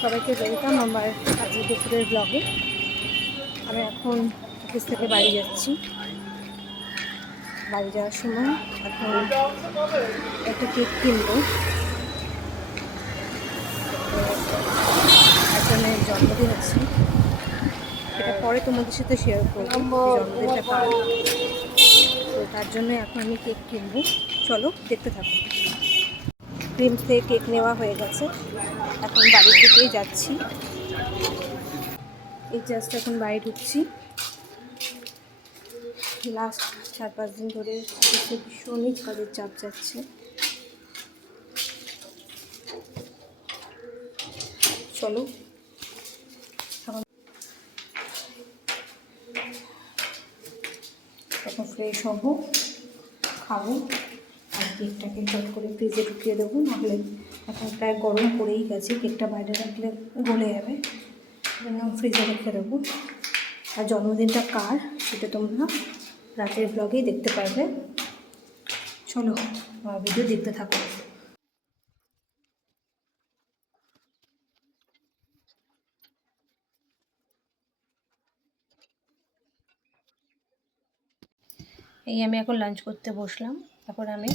সবাইকে ওয়েলকাম আমার আজকে দুপুরের ব্লগে। আমি এখন অফিস থেকে বাড়ি যাচ্ছি। বাড়ি যাওয়ার সময় এখন একটা কেক কিনবো। একজনের জন্মদিন আছে, এটা পরে তোমাদের সাথে শেয়ার করবো জন্মদিনটা কার। তো তার জন্য এখন আমি কেক কিনবো, চলো দেখতে থাকো। ক্রিম থেকে কেক নেওয়া হয়ে গেছে, এখন বাড়ির দিকেই যাচ্ছি। এই জাস্ট এখন বাড়ি ঢুকছি। লাস্ট 4-5 দিন ধরে ভীষণই কাজের চাপ যাচ্ছে। চলো এখন ফ্রেশ হবো, খাবো আর কেকটাকে চট করে ফ্রিজে ঢুকিয়ে দেবো, নাহলে এখন প্রায় গরম পড়েই গেছে, কেকটা বাইরে রাখলে গলে যাবে, জন্য ফ্রিজে রেখে দেবো। আর জন্মদিনটা কার সেটা তোমরা রাতের ব্লগেই দেখতে পারবে। চলো ভিডিও দেখতে থাকো। এই আমি এখন লাঞ্চ করতে বসলাম। এখন আমি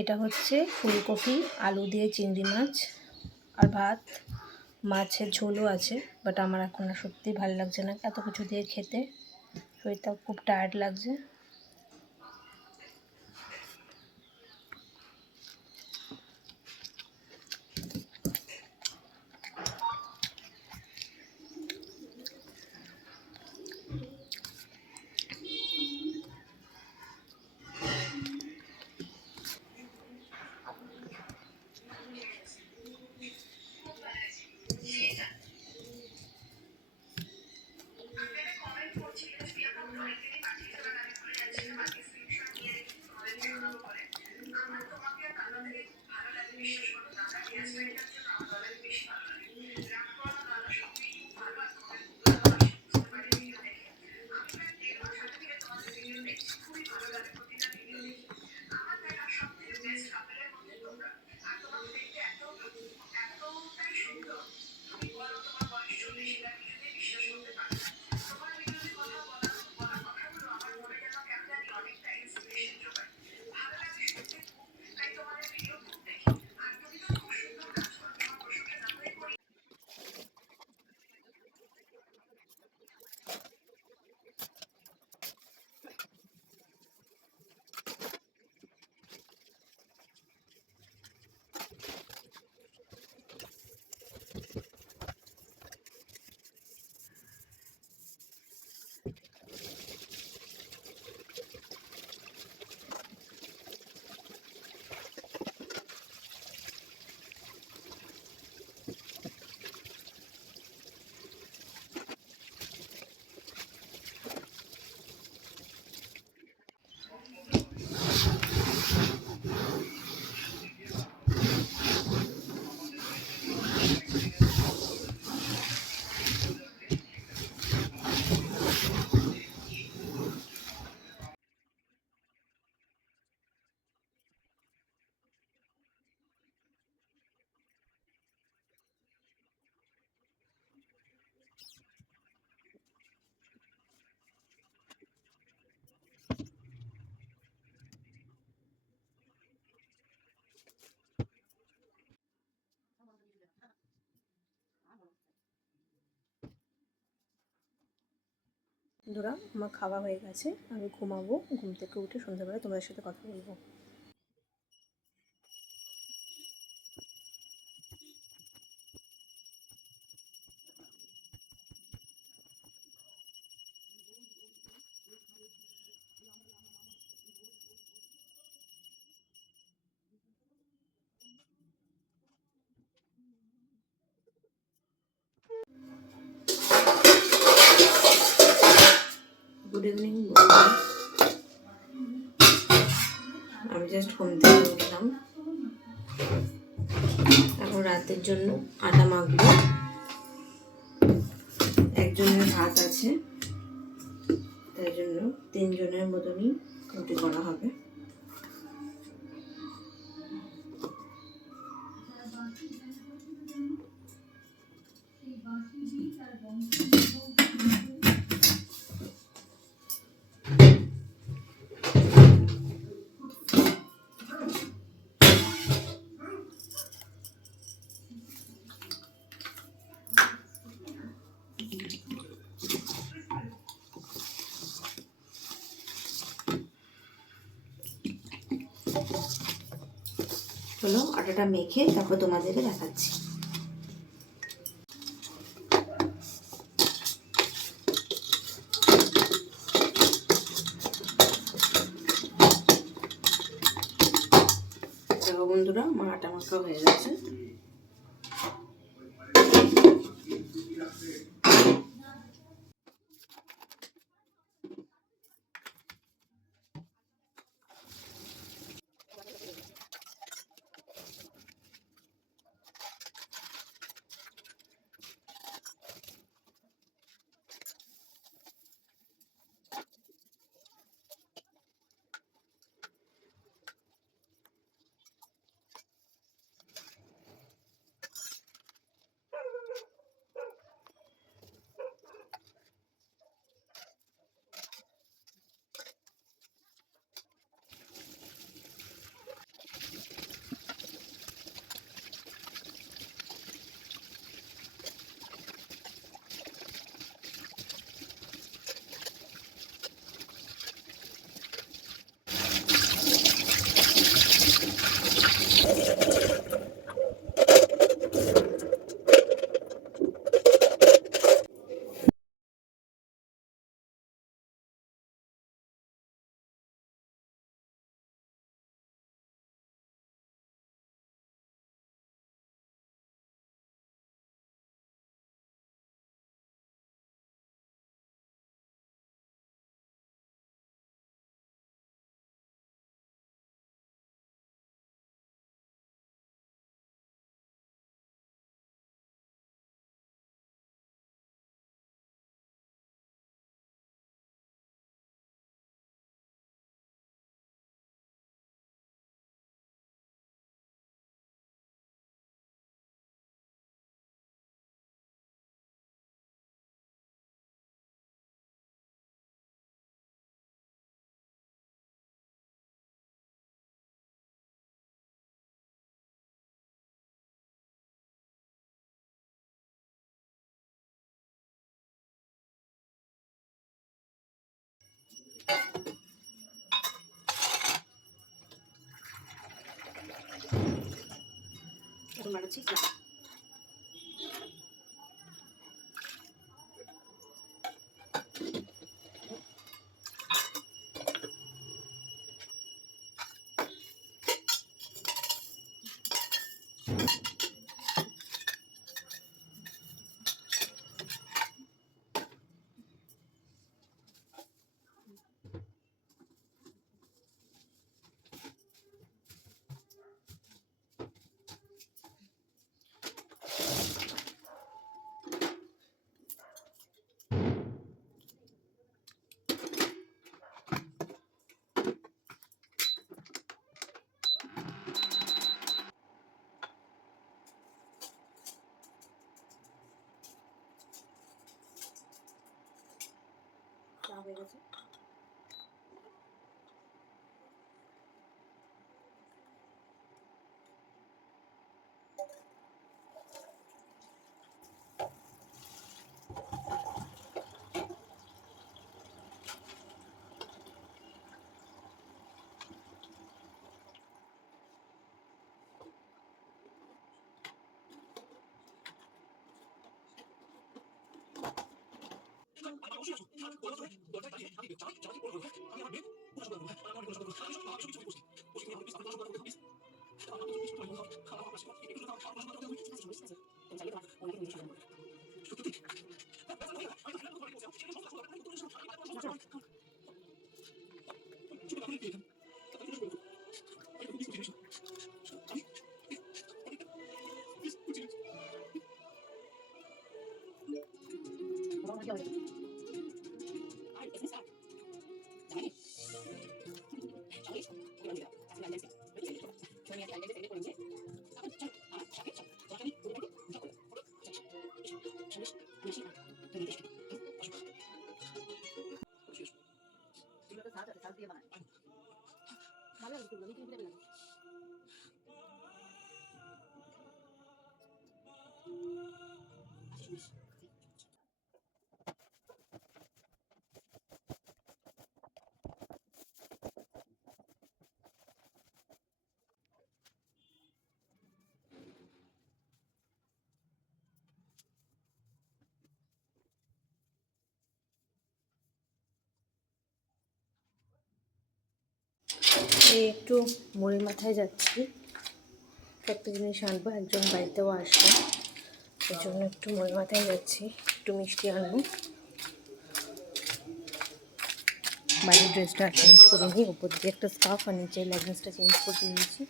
এটা হচ্ছে ফুলকপি আলু দিয়ে চিংড়ি মাছ আর ভাত, মাছের ঝোলও আছে, বাট আমার এখন আর সত্যি ভালো লাগছে না এত কিছু দিয়ে খেতে, শরীরটা খুব টায়ার্ড লাগছে। বন্ধুরা, আমার খাওয়া হয়ে গেছে, আমি ঘুমাবো। ঘুম থেকে উঠে সন্ধ্যাবেলা তোমাদের সাথে কথা বলবো। গুড ইভিনিং বন্ধুরা, আমি জাস্ট ঘুম থেকে উঠলাম। এখন রাতের জন্য আটা মাখবো। একজনের ভাত আছে, তাই জন্য 3 জনের মতনই রুটি করা হবে। চলো আটাটা মেখে তারপর তোমাদেরকে দেখাচ্ছি। দেখো বন্ধুরা, আমার আটা মাখা হয়ে গেছে। এখন বানাচ্ছি হয়ে গেছে। এই একটু মুড়ি মাথায় যাচ্ছি, একটা জিনিস আনবো, একজন বাড়িতেও আসবে, এই জন্য একটু মুড়ি মাথায় যাচ্ছি, একটু মিষ্টি আনবো। বাড়ির ড্রেসটা চেঞ্জ করে নিই, উপর দিয়ে একটা স্কার্ফ আর নিচে লেগিংসটা চেঞ্জ করে নিয়েছি।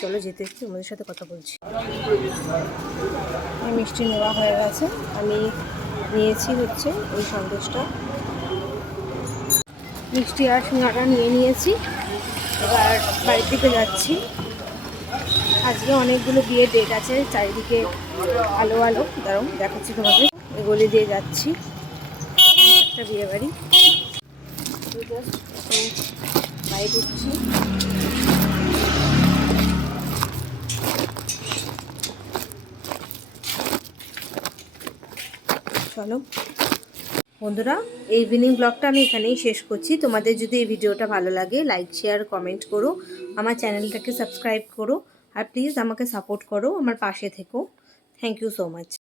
চলো যেতে যেতে তোমাদের সাথে কথা বলছি। মিষ্টি নেওয়া হয়ে গেছে, আমি নিয়েছি হচ্ছে এই সন্দেশটা, মিষ্টি আর সিঙ্গাড়া নিয়ে নিয়েছি। এবার বাড়ির দিকে যাচ্ছি। আজকে অনেকগুলো বিয়ের ডেট আছে, চারিদিকে আলো আলো, দাঁড়াও দেখাচ্ছি তোমাদের। এগুলি দিয়ে যাচ্ছি, একটা বিয়ে বাড়ি, বাড়ি ঢুকছি। চলো বন্ধুরা, এই ইভিনিং ব্লগটা আমি এখানেই শেষ করছি। তোমাদের যদি এই ভিডিওটা ভালো লাগে, লাইক শেয়ার কমেন্ট করো, আমার চ্যানেলটাকে সাবস্ক্রাইব করো, আর প্লিজ আমাকে সাপোর্ট করো, আমার পাশে থেকো। Thank you so much.